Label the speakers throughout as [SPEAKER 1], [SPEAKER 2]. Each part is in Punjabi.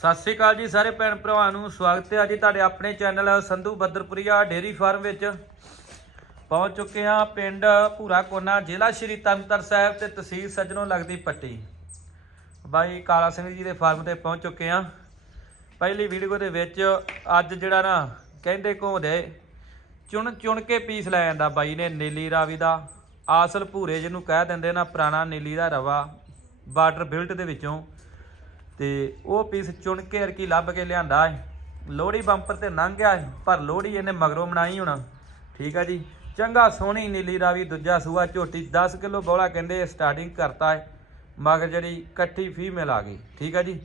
[SPEAKER 1] ਸਤਿ ਸ੍ਰੀ ਅਕਾਲ ਜੀ ਸਾਰੇ ਭੈਣ ਭਰਾਵਾਂ ਨੂੰ, ਸਵਾਗਤ ਹੈ ਅੱਜ ਤੁਹਾਡੇ ਆਪਣੇ channel Sandhu Badarpuria dairy farm ਵਿੱਚ। ਪਹੁੰਚ ਚੁੱਕੇ ਹਾਂ ਪਿੰਡ ਭੂਰਾ ਕੋਨਾ, ਜ਼ਿਲ੍ਹਾ ਸ਼੍ਰੀ ਤੰਤਰ ਸਾਹਿਬ ਤੇ ਤਹਿਸੀਲ ਸੱਜਣੋਂ ਲੱਗਦੀ ਪੱਟੀ। ਬਾਈ ਕਾਲਾ ਸਿੰਘ ਜੀ ਦੇ ਫਾਰਮ ਤੇ ਪਹੁੰਚ ਚੁੱਕੇ ਹਾਂ। ਪਹਿਲੀ ਵੀਡੀਓ ਦੇ ਵਿੱਚ ਅੱਜ ਜਿਹੜਾ ਨਾ ਕਹਿੰਦੇ ਘੋਂਦੇ, ਚੁਣ ਚੁਣ ਕੇ ਪੀਸ ਲੈ ਜਾਂਦਾ ਬਾਈ ਨੇ, ਨੀਲੀ ਰਾਵੀ ਦਾ। ਆਸਲ ਭੂਰੇ ਜਿਹਨੂੰ ਕਹਿ ਦਿੰਦੇ ਨਾ, ਪੁਰਾਣਾ ਨੀਲੀ ਦਾ ਰਵਾ ਵਾਟਰ ਬਿਲਟ ਦੇ ਵਿੱਚੋਂ। ਤੇ ਉਹ ਪੀਸ ਚੁਣ ਕੇ ਅਰਕੀ ਲੱਭ ਕੇ ਲਿਆਂਦਾ ਹੈ ਲੋਹੜੀ ਬੰਪਰ ਤੇ ਲੰਘ ਗਿਆ ਪਰ ਲੋਹੜੀ ਇਹਨੇ ਮਗਰੋਂ ਬਣਾਈ ਹੋਣਾ। ਠੀਕ ਆ ਜੀ। ਚੰਗਾ ਸੋਹਣੀ ਨੀਲੀ ਰਾਵੀ, ਦੂਜਾ ਸੂਆ, ਝੋਟੀ 10 ਕਿਲੋ ਬੋਲਾ ਕਹਿੰਦੇ ਸਟਾਰਟਿੰਗ ਕਰਤਾ ਹੈ। ਮਗਰ ਜਿਹੜੀ ਇਕੱਠੀ ਫੀਮੇਲ ਆ ਗਈ। ਠੀਕ ਆ ਜੀ।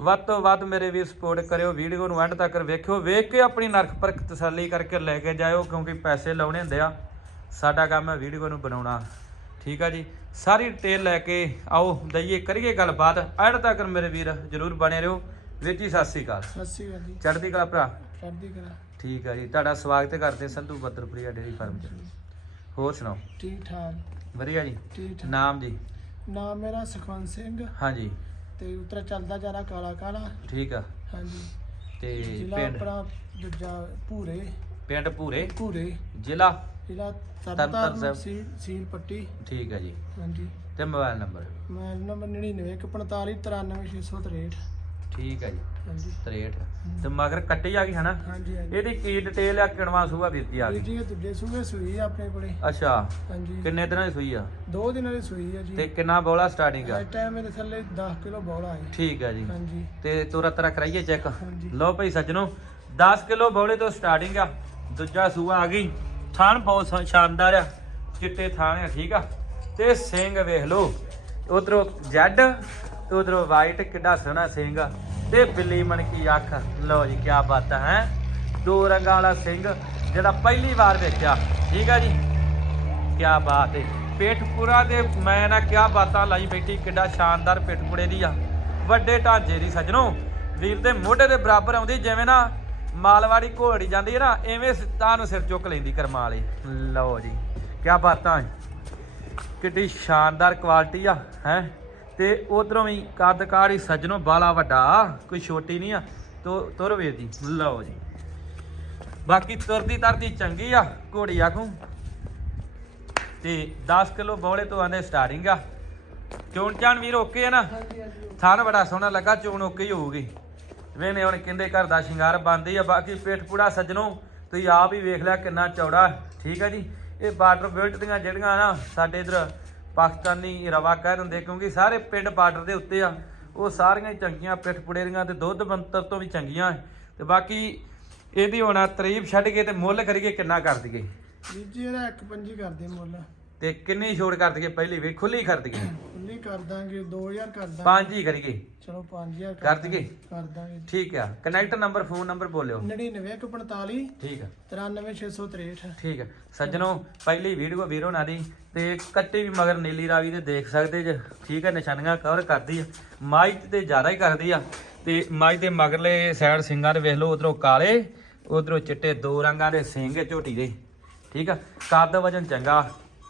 [SPEAKER 1] ਵੱਧ ਤੋਂ ਵੱਧ ਮੇਰੇ ਵੀ ਸਪੋਰਟ ਕਰਿਓ, ਵੀਡੀਓ ਨੂੰ ਐਂਡ ਤੱਕ ਵੇਖਿਓ। ਵੇਖ ਕੇ ਆਪਣੀ ਨਰਖ ਪਰਖ ਤਸੱਲੀ ਕਰਕੇ ਲੈ ਕੇ ਜਾਇਓ, ਕਿਉਂਕਿ ਪੈਸੇ ਲਾਉਣੇ ਹੁੰਦੇ ਆ। ਸਾਡਾ ਕੰਮ ਹੈ ਵੀਡੀਓ ਨੂੰ ਬਣਾਉਣਾ। ਠੀਕ ਆ ਜੀ। ਸਾਰੀ ਡਿਟੇਲ ਲੈ ਕੇ ਆਓ ਦਈਏ ਕਰੀਏ ਗੱਲਬਾਤ। ਐਂਡ ਤੱਕ ਮੇਰੇ ਵੀਰ ਜਰੂਰ ਬਣੇ ਰਹੋ। ਵੀਰ ਜੀ ਸਤਿ ਸ੍ਰੀ ਅਕਾਲ।
[SPEAKER 2] ਸਤਿ ਸ਼੍ਰੀ ਅਕਾਲ ਜੀ।
[SPEAKER 1] ਚੜ੍ਹਦੀ ਕਲਾ ਭਰਾ।
[SPEAKER 2] ਚੜ੍ਹਦੀ ਕਲਾ।
[SPEAKER 1] ਠੀਕ ਆ ਜੀ। ਤੁਹਾਡਾ ਸਵਾਗਤ ਕਰਦੇ ਸੰਧੂ ਬੱਦਰਪੁਰੀਆ ਡੇਰੀ ਫਾਰਮ ਚ। ਹੋਰ ਸੁਣਾਓ?
[SPEAKER 2] ਠੀਕ ਠਾਕ।
[SPEAKER 1] ਵਧੀਆ ਜੀ।
[SPEAKER 2] ਠੀਕ ਠਾਕ।
[SPEAKER 1] ਨਾਮ ਜੀ?
[SPEAKER 2] ਨਾਮ ਮੇਰਾ ਸੁਖਵੰਤ ਸਿੰਘ।
[SPEAKER 1] ਹਾਂਜੀ।
[SPEAKER 2] ਤੇ ਉਤਰਾ ਚੱਲਦਾ ਜਾਣਾ ਕਾਲਾ ਕਾਲਾ।
[SPEAKER 1] ਠੀਕ ਆ।
[SPEAKER 2] ਹਾਂਜੀ।
[SPEAKER 1] ਤੇ ਪਿੰਡ?
[SPEAKER 2] ਆਪਣਾ ਦੂਜਾ ਭੂਰੇ।
[SPEAKER 1] ਪਿੰਡ ਭੂਰੇ।
[SPEAKER 2] ਭੂਰੇ।
[SPEAKER 1] ਜ਼ਿਲ੍ਹਾ?
[SPEAKER 2] ਜ਼ਿਲ੍ਹਾ
[SPEAKER 1] ਤਰਨਤਾਰਨ
[SPEAKER 2] ਤਰਨਤਾਰਨ
[SPEAKER 1] ਸਾਹਿਬ।
[SPEAKER 2] ਸੀਲ ਸੀਲ ਪੱਟੀ।
[SPEAKER 1] ਠੀਕ ਆ ਜੀ।
[SPEAKER 2] ਹਾਂਜੀ।
[SPEAKER 1] ਤੇ ਮੋਬਾਈਲ ਨੰਬਰ?
[SPEAKER 2] ਮੈਂ ਨੰਬਰ 99 94963
[SPEAKER 1] ਠੀਕ ਆ ਜੀ।
[SPEAKER 2] ਹਾਂਜੀ।
[SPEAKER 1] 63 ਤੇ ਮਗਰ ਕੱਟੀ ਆ ਗਈ ਹਨਾ?
[SPEAKER 2] ਹਾਂਜੀ ਹਾਂਜੀ।
[SPEAKER 1] ਇਹਦੀ ਕੀ ਡਿਟੇਲ ਆ? ਕਿਣਵਾ ਸੂਆ ਵੀਰ ਜੀ ਆ
[SPEAKER 2] ਵੀਰ
[SPEAKER 1] ਗਈ।
[SPEAKER 2] ਜੀ ਇਹ ਦੂਜੇ ਸੂਏ ਸੂਈ ਆ ਆਪਣੇ ਕੋਲੇ।
[SPEAKER 1] ਅੱਛਾ।
[SPEAKER 2] ਹਾਂਜੀ।
[SPEAKER 1] ਕਿੰਨੇ ਦਿਨਾਂ ਦੀ ਸੂਈ ਆ?
[SPEAKER 2] ਦੋ ਦਿਨਾਂ ਦੀ ਸੂਈ ਆ ਜੀ।
[SPEAKER 1] ਤੇ ਕਿੰਨਾ ਬੋਲਾ ਸਟਾਰਟਿੰਗ ਆ?
[SPEAKER 2] ਇਸ ਟਾਈਮ ਮੇਰੇ ਥੱਲੇ 10 ਕਿਲੋ ਬੌਲਾ ਹੈ।
[SPEAKER 1] ਠੀਕ ਆ ਜੀ।
[SPEAKER 2] ਹਾਂਜੀ।
[SPEAKER 1] ਤੇ ਤੋਰਾ ਤਰਾ ਕਰਾਈਏ ਚੈੱਕ
[SPEAKER 2] ਹਾਂਜੀ।
[SPEAKER 1] ਲਓ ਭਾਈ ਸੱਜਣੋ 10 ਕਿਲੋ ਬੌਲੇ ਤੋਂ ਸਟਾਰਟਿੰਗ ਆ। ਦੂਜਾ ਸੂਆ ਆ ਗਈ। ਥਾਣ ਬਹੁਤ ਸ਼ਾ- ਸ਼ਾਨਦਾਰ ਆ, ਚਿੱਟੇ ਥਾਣ ਆ, ਠੀਕ ਆ। ਤੇ ਸਿੰਘ ਵੇਖ ਲਓ, ਉਧਰੋਂ ਜੈਡ ਤੇ ਉਧਰੋਂ ਵਾਈਟ ਕਿੱਡਾ ਸੋਹਣਾ ਸਿੰਘ ਆ। ਤੇ ਬਿੱਲੀ ਮਣ ਅੱਖ, ਲਓ ਜੀ ਕੀ ਬਾਤ ਹੈ। ਦੋ ਰੰਗਾਂ ਵਾਲਾ ਸਿੰਘ, ਜਿਹੜਾ ਪਹਿਲੀ ਵਾਰ ਵੇਖਿਆ, ਠੀਕ ਆ ਜੀ। ਕਿਆ ਬਾਤ ਹੈ ਪੇਟਪੁਰਾ ਦੇ ਮੈਂ ਨਾ ਕਿਆ ਬਾਤਾਂ ਲਾਈ ਬੈਠੀ, ਕਿੱਡਾ ਸ਼ਾਨਦਾਰ ਪੇਟਪੁਰੇ ਦੀ ਆ। ਵੱਡੇ ਢਾਂਚੇ ਦੀ ਸੱਜਣੋ, ਵੀਰ ਦੇ ਮੋਢੇ ਦੇ ਬਰਾਬਰ ਆਉਂਦੀ, ਜਿਵੇਂ ਨਾ ਮਾਲਵਾੜੀ ਘੋੜੀ ਜਾਂਦੀ ਹੈ ਨਾ ਐਵੇਂ ਤਾਂ ਨੂੰ ਸਿਰ ਚੁੱਕ ਲੈਂਦੀ ਕਰਮਾਂ ਵਾਲੀ ਲਓ ਜੀ ਕੀ ਬਾਤਾਂ ਹੈ ਕਿੱਡੀ ਸ਼ਾਨਦਾਰ ਕੁਆਲਿਟੀ ਆ ਹੈ। ਤੇ ਉਧਰੋਂ ਵੀ ਕੱਦ ਕਾੜੀ ਸੱਜਣੋ ਬਾਲਾ ਵੱਡਾ ਕੋਈ ਛੋਟੀ ਨਹੀਂ ਆ। ਤੋ ਤੁਰ ਵੀਰ ਜੀ ਲਓ ਜੀ। ਬਾਕੀ ਤੁਰਦੀ ਤਰਦੀ ਚੰਗੀ ਆ ਘੋੜੀ ਆਖੂ ਤੇ 10 ਕਿਲੋ ਬੌਲੇ ਤੋਂ ਆਂਦੇ ਸਟਾਰਟਿੰਗ ਆ। ਚੋਣ ਚਾਣ ਵੀਰ ਓਕੇ ਆ ਨਾ? ਥਣ ਬੜਾ ਸੋਹਣਾ ਲੱਗਾ ਚੋਣ ਓਕੇ ਹੀ ਹੋਊਗੀ। ਵੇਨੇ ਹੁਣ ਕਹਿੰਦੇ ਘਰ ਦਾ ਸ਼ਿੰਗਾਰ ਬੰਦੀ ਆ ਬਾਕੀ ਪੇਟ ਪੂੜਾ ਸੱਜਣੋ ਤੁਸੀਂ ਆਪ ਹੀ ਵੇਖ ਲਿਆ ਕਿੰਨਾ ਚੌੜਾ ਹੈ। ਠੀਕ ਆ ਜੀ ਇਹ ਬਾਰਡਰ ਬਿਲਟ ਦੀਆਂ ਜਿਹੜੀਆਂ ਨਾ ਸਾਡੇ ਇਧਰ ਪਾਕਿਸਤਾਨੀ ਰਵਾ ਕਹਿ ਦਿੰਦੇ ਕਿਉਂਕਿ ਸਾਰੇ ਪਿੰਡ ਬਾਰਡਰ ਦੇ ਉੱਤੇ ਆ ਉਹ ਸਾਰੀਆਂ ਹੀ ਚੰਗੀਆਂ ਪਿੱਠ ਪੁੜੇ ਦੀਆਂ ਤੇ ਦੁੱਧ ਬੰਤਰ ਤੋਂ ਵੀ ਚੰਗੀਆਂ ਹੈ। ਤੇ ਬਾਕੀ ਇਹਦੀ ਹੁਣ ਤਾਰੀਫ ਛੱਡ ਕੇ ਤੇ ਮੁੱਲ ਕਰੀਏ ਕਿੰਨਾ ਕਰ ਦਈਏ
[SPEAKER 2] ਜੀ ਇਹਦਾ ਇੱਕ ਪੰਜੀ ਕਰਦੇ ਮੁੱਲ
[SPEAKER 1] ਤੇ ਕਿੰਨੀ ਛੋੜ ਕਰ ਦਈਏ ਪਹਿਲੀ ਵੀ ਖੁੱਲੀ ਕਰ ਦਈਏ
[SPEAKER 2] ਖੁੱਲੀ ਕਰ ਦਾਂਗੇ 2000 ਕਰ ਦਾਂਗੇ।
[SPEAKER 1] ਪੰਜ ਹੀ ਕਰੀਏ।
[SPEAKER 2] ਚਲੋ 5000
[SPEAKER 1] ਕਰ ਦਈਏ?
[SPEAKER 2] ਕਰ ਦਾਂਗੇ
[SPEAKER 1] ਠੀਕ ਆ। ਕਨੈਕਟ ਨੰਬਰ ਫੋਨ ਨੰਬਰ ਬੋਲਿਓ।
[SPEAKER 2] 9945
[SPEAKER 1] ਠੀਕ ਆ।
[SPEAKER 2] 93663
[SPEAKER 1] ਠੀਕ ਸੱਜਣੋ ਪਹਿਲੀ ਵੀਡੀਓ ਵੀਰੋ ਨਾ ਦੀ ਤੇ ਕੱਟੀ ਵੀ ਮਗਰ ਨੀਲੀ ਰਾਵੀ ਦੇ ਦੇਖ ਸਕਦੇ ਜੇ। ਠੀਕ ਹੈ ਨਿਸ਼ਾਨੀਆਂ ਕਵਰ ਕਰਦੀ ਆ। ਮਾਈਕ ਤੇ ਜ਼ਿਆਦਾ ਹੀ ਕਰਦੀ ਆ। ਤੇ ਮਾਈਕ ਦੇ ਮਗਰਲੇ ਸਾਈਡ ਸਿੰਗਾਂ ਦੇ ਵੇਖ ਲਓ ਉਧਰੋਂ ਕਾਲੇ ਉਧਰੋਂ ਚਿੱਟੇ ਦੋ ਰੰਗਾਂ ਦੇ ਸਿੰਘ ਝੋਟੀ ਦੇ। ਠੀਕ ਆ। ਕੱਦ ਵਜਨ ਚੰਗਾ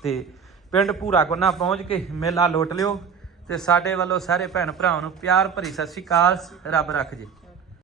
[SPEAKER 1] ਤੇ ਪਿੰਡ ਭੂਰਾ ਕੋਨਾ ਪਹੁੰਚ ਕੇ ਮੇਲਾ ਲੁੱਟ ਲਿਓ ਤੇ ਸਾਡੇ ਵੱਲੋਂ ਸਾਰੇ ਭੈਣ ਭਰਾਵਾਂ ਨੂੰ ਪਿਆਰ ਭਰੀ ਸਤਿ ਸ਼੍ਰੀ ਅਕਾਲ, ਰੱਬ ਰੱਖ ਜੀ।